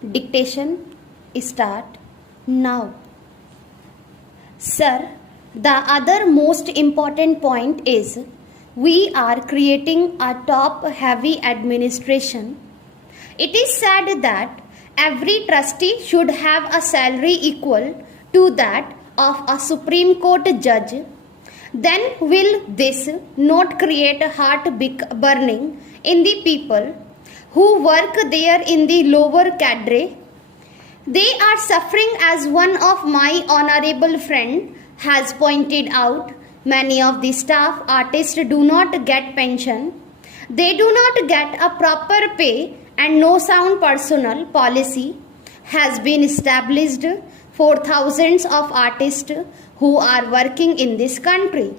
Dictation start now. Sir, the other most important point is we are creating a top heavy administration. It is said that every trustee should have a salary equal to that of a Supreme Court judge. Then will this not create a heart burning in the people who work there in the lower cadre? They are suffering, as one of my honorable friend has pointed out. Many of the staff artists do not get pension. They do not get a proper pay, and no sound personal policy has been established for thousands of artists who are working in this country.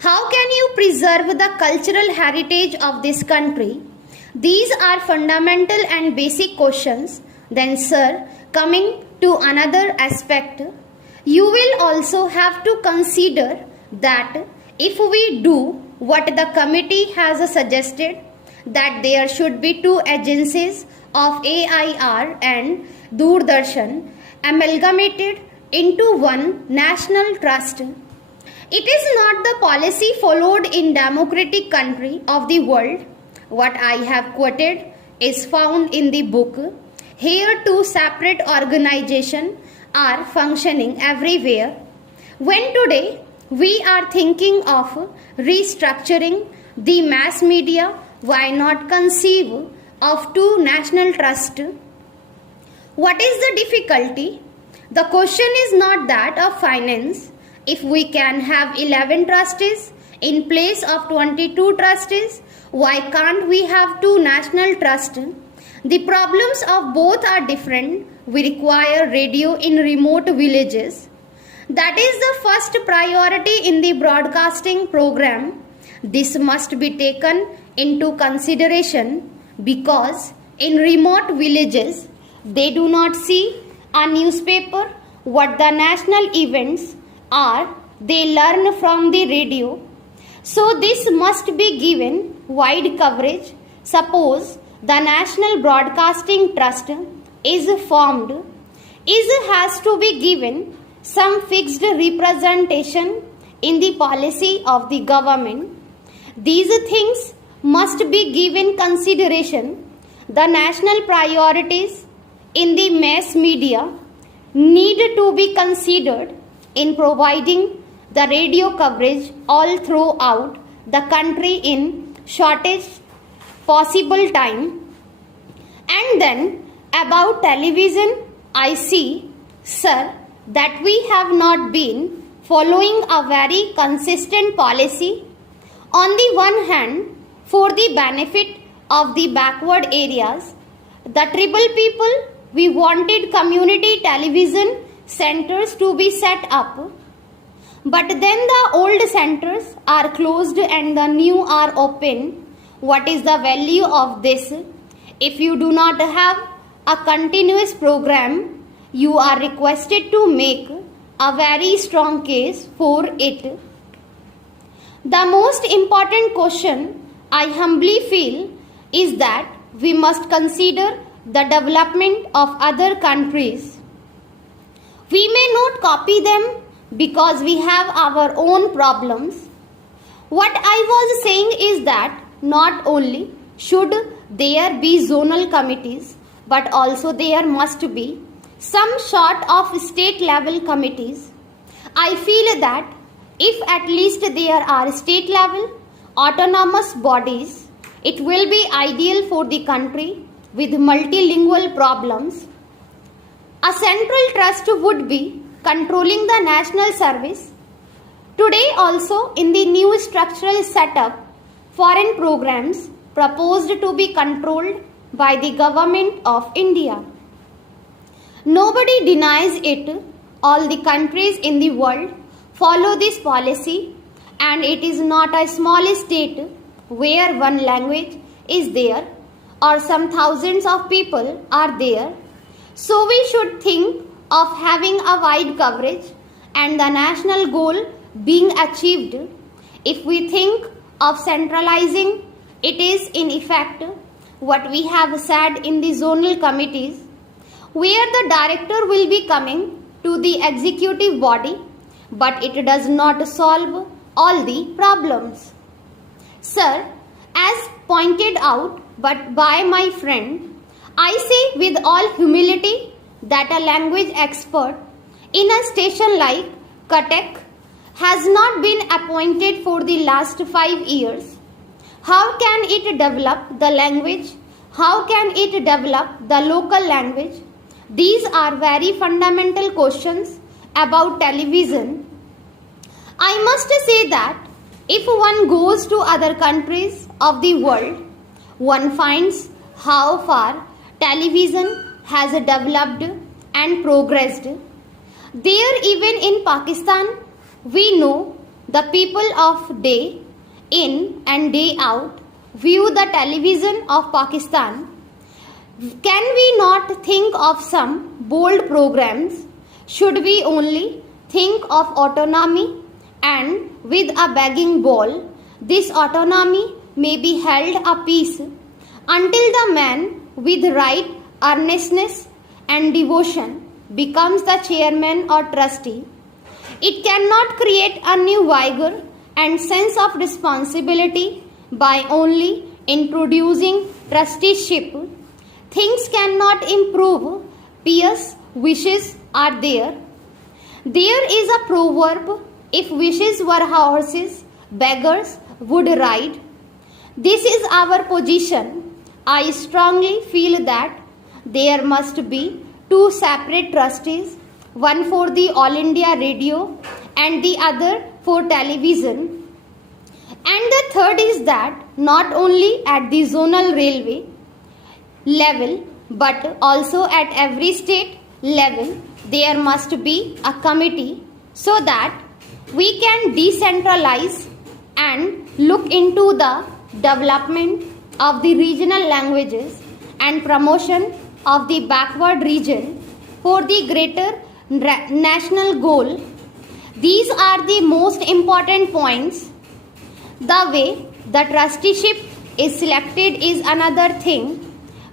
How can you preserve the cultural heritage of this country? These are fundamental and basic questions. Then, sir, coming to another aspect, you will also have to consider that if we do what the committee has suggested, that there should be two agencies of AIR and Doordarshan amalgamated into one national trust. It is not the policy followed in democratic country of the world. What I have quoted is found in the book. Here two separate organizations are functioning everywhere. When today we are thinking of restructuring the mass media, why not conceive of two national trusts? What is the difficulty? The question is not that of finance. If we can have 11 trustees in place of 22 trustees, why can't we have two national trusts? The problems of both are different. We require radio in remote villages. That is the first priority in the broadcasting program. This must be taken into consideration because in remote villages they do not see a newspaper. What the national events are, they learn from the radio. So this must be given wide coverage. Suppose the National Broadcasting Trust is formed, has to be given some fixed representation in the policy of the government. These things must be given consideration. The national priorities in the mass media need to be considered in providing the radio coverage all throughout the country in shortest possible time. And then about television, I see, sir, that we have not been following a very consistent policy. On the one hand, for the benefit of the backward areas, the tribal people, we wanted community television centers to be set up. But then the old centers are closed and the new are open. What is the value of this? If you do not have a continuous program, you are requested to make a very strong case for it. The most important question I humbly feel is that we must consider the development of other countries. We may not copy them because we have our own problems. What I was saying is that not only should there be zonal committees, but also there must be some sort of state level committees. I feel that if at least there are state level autonomous bodies, it will be ideal for the country with multilingual problems. A central trust would be controlling the national service. Today also in the new structural setup, foreign programs proposed to be controlled by the government of India. Nobody denies it. All the countries in the world follow this policy, and it is not a small state where one language is there or some thousands of people are there. So we should think of having a wide coverage and the national goal being achieved. If we think of centralizing, it is in effect what we have said in the zonal committees, where the director will be coming to the executive body, but it does not solve all the problems. Sir, as pointed out but by my friend, I say with all humility that a language expert in a station like Cuttack has not been appointed for the last 5 years. How can it develop the language? How can it develop the local language? These are very fundamental questions about television. I must say that if one goes to other countries of the world, one finds how far television has developed and progressed. There, even in Pakistan, we know the people of day in and day out view the television of Pakistan. Can we not think of some bold programs? Should we only think of autonomy? And with a begging bowl, this autonomy may be held a peace until the man with right earnestness and devotion becomes the chairman or trustee. It cannot create a new vigor and sense of responsibility by only introducing trusteeship. Things cannot improve. Pious wishes are there. There is a proverb, if wishes were horses, beggars would ride. This is our position. I strongly feel that there must be 2 separate trustees, one for the All India Radio and the other for television. And the third is that not only at the zonal railway level but also at every state level there must be a committee so that we can decentralize and look into the development of the regional languages and promotion of the backward region for the greater national goal. These are the most important points. The way the trusteeship is selected is another thing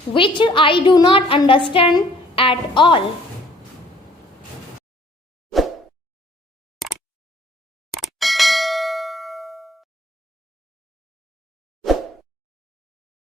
which I do not understand at all.